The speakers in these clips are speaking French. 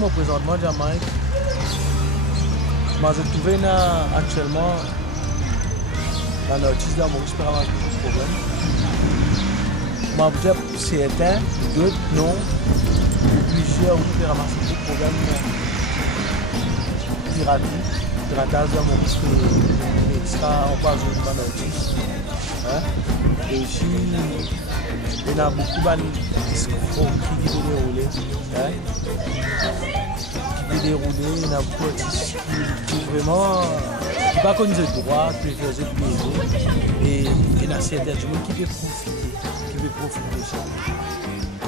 moi présentement Jamaïque. Moi je trouve actuellement un artiste dans mon expérience de problème. Moi c'est un, d'autres non, plusieurs qui ramassent des problèmes piratage dans mon extra en bas de mon artiste. Et aussi il y a beaucoup de qui déroulent. Qui déroulent, il y a beaucoup d'artistes qui vraiment qui ne pas connaissent le droit, qui peuvent faire plaisir. Et il y a certains gens qui peuvent profiter de ça.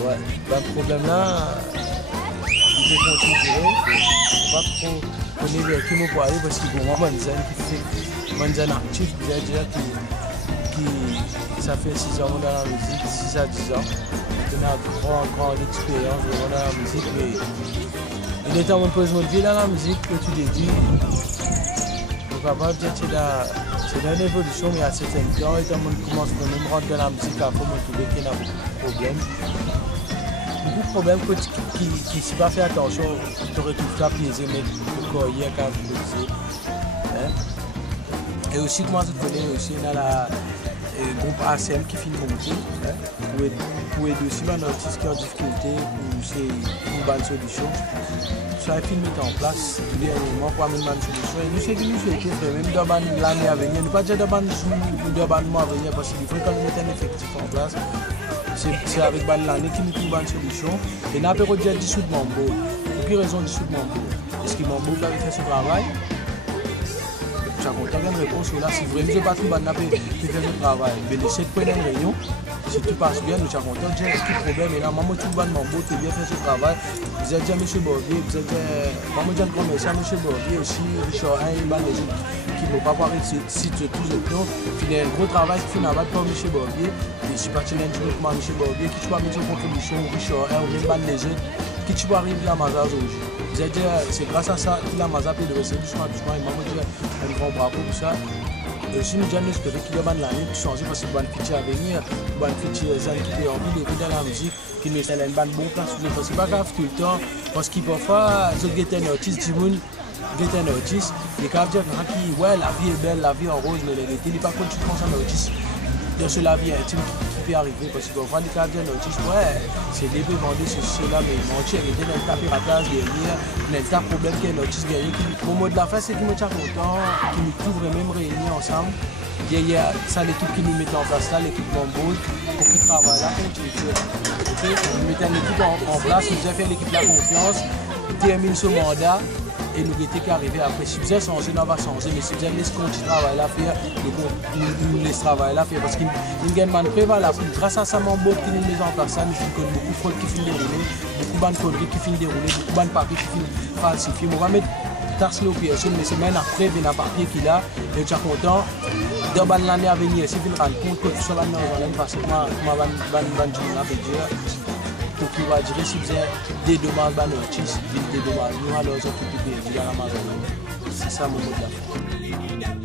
Ouais, le problème là, il faut continuer. Il ne faut pas trop connaître vers qui me parler parce qu'il y a des gens actifs, qui ça fait 6 ans dans la musique, 6 à 10 ans. On a encore d'expérience dans la musique, mais il est en peu de vie dans la musique que tu l'as dit. On ne va pas dire que c'est une évolution, mais à certains temps, et on commence à rentrer dans la musique, à trouver qu'il y a beaucoup de problèmes. Beaucoup de problèmes qui ne sont pas fait attention, tu retrouves ta pièce, mais pourquoi il y a qu'à vous. Et aussi, comment tu connais aussi dans le groupe ACM qui filme monter pour aider aussi les artistes qui ont des difficultés, c'est une bonne solution. Ça a filmé en place, dernièrement pour amener une bonne solution. Et nous, c'est que nous souhaitons, même dans l'année à venir, ne pas dire dans le mois à venir, parce qu'il faut quand même mettre un effectif en place. C'est avec l'année qui nous trouve une bonne solution. Et nous avons déjà dissout de Mambo. Pour quelle raison dissout de Mambo? Est-ce que Mambo va faire son travail? Tu as une réponse là, si vraiment je pas tout bon tu fais le travail. Mais les 7 points de réunion, si tu passes bien, nous sommes contents. J'ai un problème et là, maman tout bon Mambo, tu bien fait ce travail. Vous êtes déjà M. Bordier, vous êtes maman déjà un commerçant M. Bordier aussi, Richard Hein, il y a des gens qui ne vont pas voir si tu tous les plans. Il y a un gros travail qui fait n'a pas pour M. Bordier. Et si pas tu n'es pas M. Bordier, qui tu vas mettre une contribution, Richard Hein, ou même les jeunes, qui tu vas arriver à Mazaz aujourd'hui. C'est grâce à ça que la Mazaz peut rester doucement, et maman dit un grand bravo pour ça. Et aussi nous avons espéré qu'il y a l'année pour changer parce que le futur à venir, le futur qui ont envie de vivre dans la musique, qui nous a une bonne place. Parce que c'est pas grave tout le temps, parce qu'il parfois, ils ont un artiste, un artiste, les gars disent que ouais, la vie est belle, la vie est rose, mais les gars, il n'est pas contre un artiste. Dans ce la vie intime qui peut arriver, parce que parfois les gars disent un artiste, ouais, c'est les peu vendus sur cela, mais mentir, il y a un tas de piratage derrière, il y a un tas de problèmes qu'il y a un artiste derrière. Mon mot de la fin, c'est qu'il me tient content, qu'il nous trouve même réunis ensemble. Il y a ça l'équipe qui nous met en place là, l'équipe Mambo, pour qu'il travaille là, comme tu veux. Nous mettons une équipe en place, nous avons fait l'équipe la confiance, termine ce mandat. Et nous étions arrivés après. Si vous avez changé, on va changer. Mais si vous avez laissé continuer travail là faire, nous laissons travail là faire. Parce qu'il y a une bonne prévalence. Grâce à ça, Mambo qui nous met en place, nous avons beaucoup de fraudes qui finissent dérouler, beaucoup de conneries qui finissent dérouler, beaucoup de papiers qui finissent falsifiés. On va mettre taxe au personne, mais c'est même après, il y a un papier qu'il a. Et tu es content. Dans l'année à venir, si vous vous rendez compte que tout ça va nous en parce que moi, je vais dire. Qui va dire si vous avez des demandes à l'artiste, des demandes à l'autre qui peut bien dire à la maison. C'est ça mon mot de la fin.